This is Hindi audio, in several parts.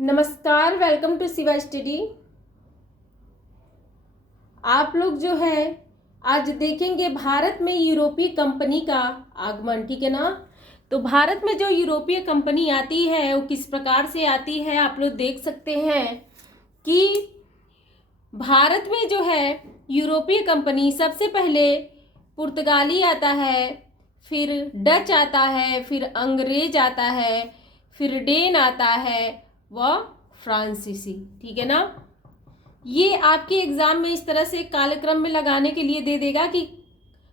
नमस्कार, वेलकम टू शिवा स्टडी। आप लोग जो है आज देखेंगे भारत में यूरोपीय कंपनी का आगमन, ठीक है ना। तो भारत में जो यूरोपीय कंपनी आती है वो किस प्रकार से आती है आप लोग देख सकते हैं कि भारत में जो है यूरोपीय कंपनी सबसे पहले पुर्तगाली आता है, फिर डच आता है, फिर अंग्रेज आता है, फिर डेन आता है व फ्रांसीसी, ठीक है ना। ये आपके एग्जाम में इस तरह से कालक्रम में लगाने के लिए दे देगा कि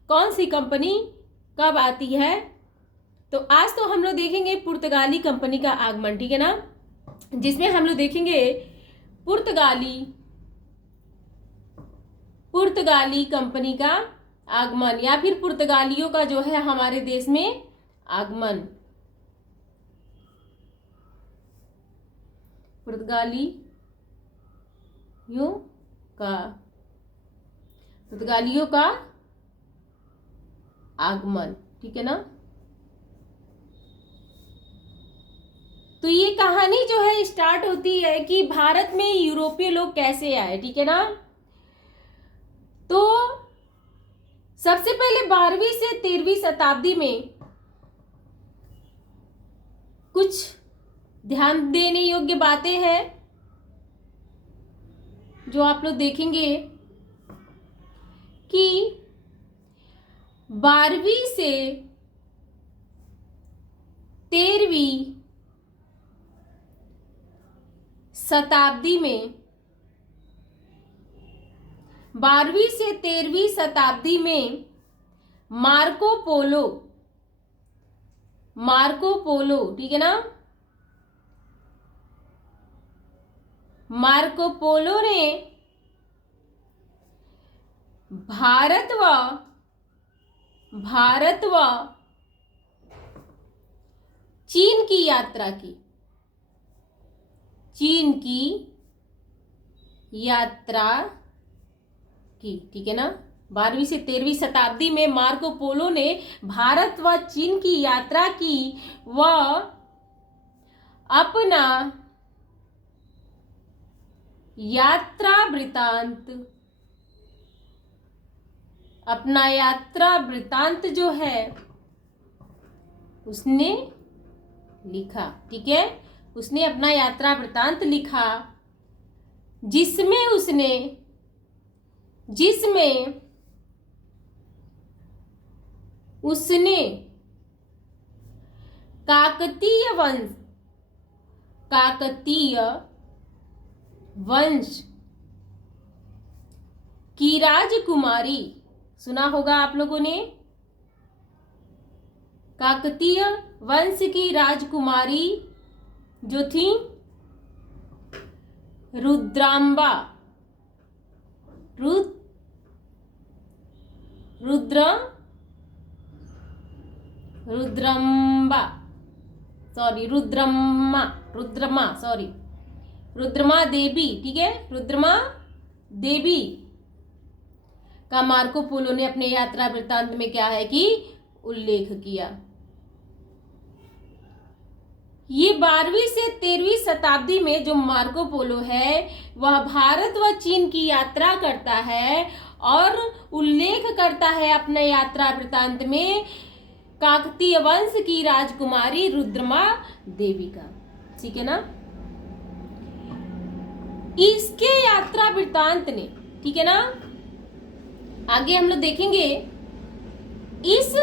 कौन सी कंपनी कब आती है। तो आज तो हम लोग देखेंगे पुर्तगाली कंपनी का आगमन, ठीक है ना, जिसमें हम लोग देखेंगे पुर्तगाली कंपनी का आगमन या फिर पुर्तगालियों का जो है हमारे देश में आगमन। पुर्तगालियों का आगमन, ठीक है ना। तो ये कहानी जो है स्टार्ट होती है कि भारत में यूरोपीय लोग कैसे आए, ठीक है ना। तो सबसे पहले 12वीं से 13वीं शताब्दी में कुछ ध्यान देने योग्य बातें हैं जो आप लोग देखेंगे कि 12वीं से 13वीं शताब्दी में 12वीं से 13वीं शताब्दी में मार्को पोलो, ठीक है ना। मार्को पोलो ने भारत व चीन की यात्रा की। ठीक है ना। 12वीं से 13वीं शताब्दी में मार्को पोलो ने भारत व चीन की यात्रा की व अपना यात्रा वृतांत जो है उसने लिखा, ठीक है। उसने अपना यात्रा वृतांत लिखा जिसमें उसने काकतीय वंश की राजकुमारी, सुना होगा आप लोगों ने, काकतीय वंश की राजकुमारी जो थी रुद्रांबा रुद्रमा देवी, ठीक है। रुद्रमा देवी का मार्को पोलो ने अपने यात्रा वृत्तांत में क्या है कि उल्लेख किया। ये 12वीं से 13वीं शताब्दी में जो मार्को पोलो है वह भारत व चीन की यात्रा करता है और उल्लेख करता है अपने यात्रा वृत्तांत में काकतीय वंश की राजकुमारी रुद्रमा देवी का, ठीक है ना। इसके यात्रा वृत्तांत ने, ठीक है ना, आगे हम लोग देखेंगे इस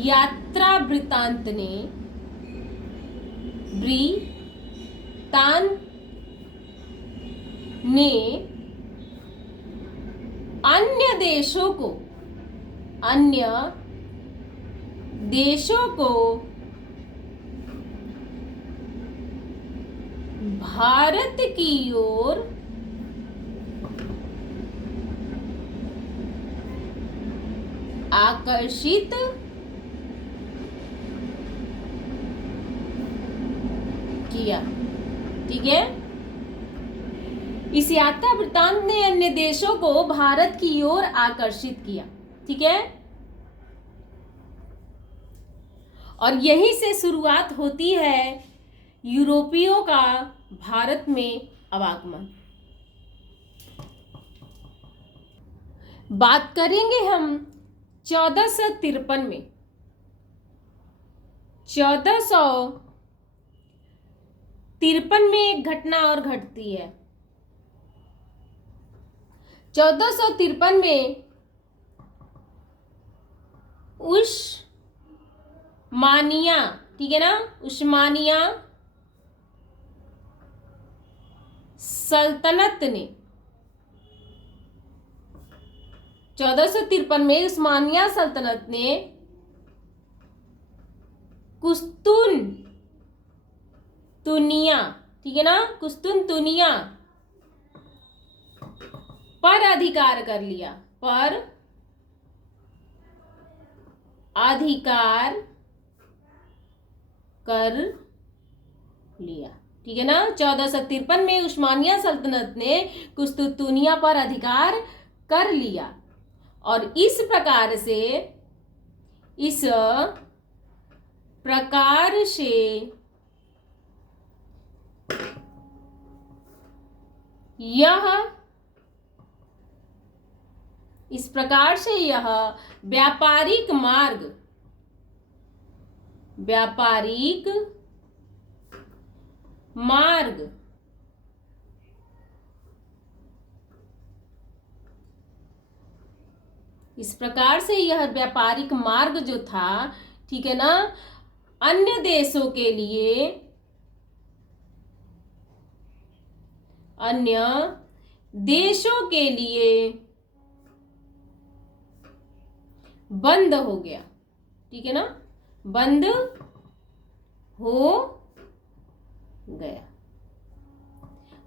यात्रा वृत्तांत ने अन्य देशों को भारत की ओर आकर्षित किया, ठीक है। इस यात्रा वृत्तांत ने अन्य देशों को भारत की ओर आकर्षित किया, ठीक है। और यहीं से शुरुआत होती है यूरोपियों का भारत में आवागमन। बात करेंगे हम 1453 में। 1453 में एक घटना और घटती है। 1453 में उस्मानिया, ठीक है ना, उस्मानिया सल्तनत ने 1453 में उस्मानिया सल्तनत ने कुस्तुनतुनिया, ठीक है ना, कुस्तुनतुनिया पर अधिकार कर लिया, पर अधिकार कर लिया, ठीक है ना। 1453 में उस्मानिया सल्तनत ने कुस्तुनतुनिया पर अधिकार कर लिया और इस प्रकार से यह व्यापारिक मार्ग इस प्रकार से यह व्यापारिक मार्ग जो था, ठीक है ना, अन्य देशों के लिए बंद हो गया, ठीक है ना, बंद हो गया।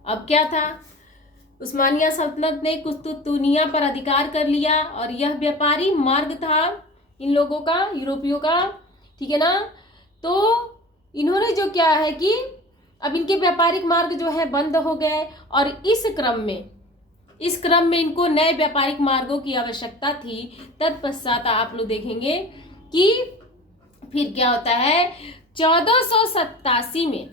अब क्या था, उस्मानिया सल्तनत ने कुस्तुनतुनिया पर अधिकार कर लिया और यह व्यापारी मार्ग था इन लोगों का, यूरोपियों का, ठीक है ना। तो इन्होंने जो क्या है कि अब इनके व्यापारिक मार्ग जो है बंद हो गए और इस क्रम में इनको नए व्यापारिक मार्गों की आवश्यकता थी। तत्पश्चात आप लोग देखेंगे कि फिर क्या होता है, 1487 में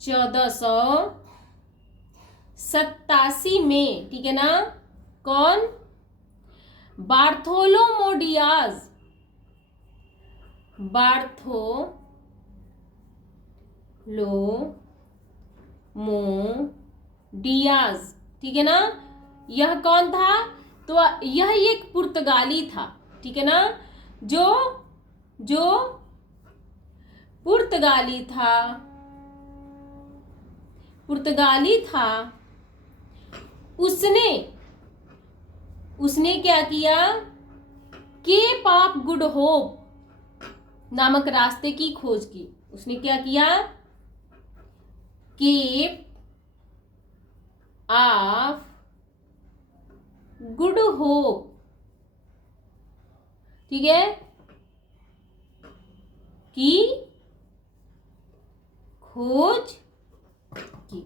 1487 में, ठीक है ना, कौन, बार्थोलोमो डियाज, ठीक है ना, यह कौन था, तो यह एक पुर्तगाली था, ठीक है ना, जो पुर्तगाली था, उसने क्या किया, केप ऑफ गुड होप नामक रास्ते की खोज की। उसने क्या किया, केप ऑफ गुड होप, ठीक है, की खोज की,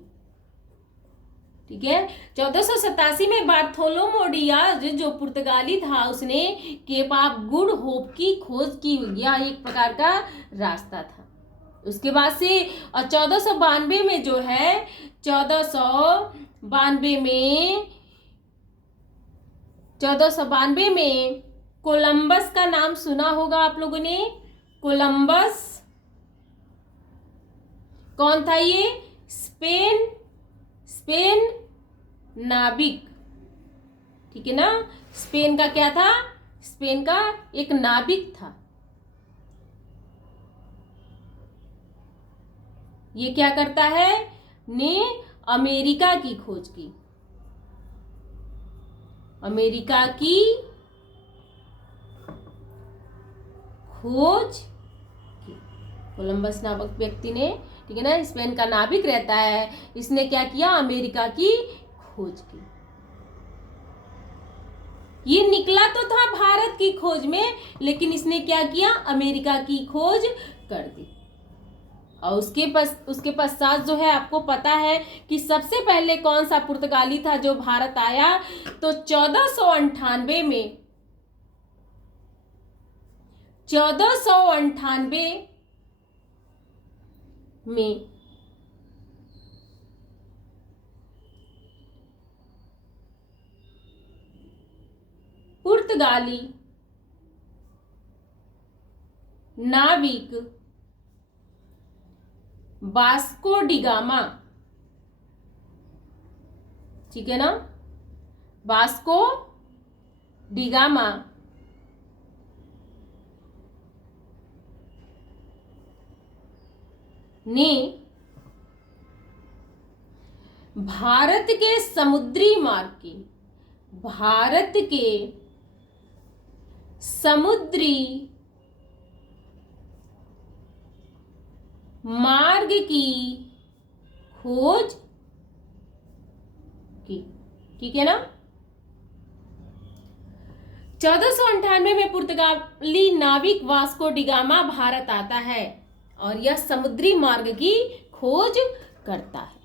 ठीक है। 1487 में बार्थोलोमो डियाज जो पुर्तगाली था, उसने केप ऑफ गुड होप की खोज की। यह एक प्रकार का रास्ता था। उसके बाद से और 1492 में जो है, 1492 में कोलंबस का नाम सुना होगा आप लोगों ने। कोलंबस कौन था, ये स्पेन नाविक, ठीक है ना, स्पेन का क्या था, स्पेन का एक नाविक था। ये क्या करता है, ने अमेरिका की खोज की, अमेरिका की खोज की, कोलंबस नामक व्यक्ति ने, ठीक है ना, स्पेन का नाविक रहता है, इसने क्या किया, अमेरिका की खोज की। ये निकला तो था भारत की खोज में, लेकिन इसने क्या किया, अमेरिका की खोज कर दी। और उसके पश्चात जो है, आपको पता है कि सबसे पहले कौन सा पुर्तगाली था जो भारत आया, तो 1498 में में पुर्तगाली नाविक वास्को डी गामा, ठीक है ना, वास्को डी गामा ने भारत के समुद्री मार्ग की खोज की, ठीक है ना। 1498 में पुर्तगाली नाविक वास्को डी गामा भारत आता है और यह समुद्री मार्ग की खोज करता है।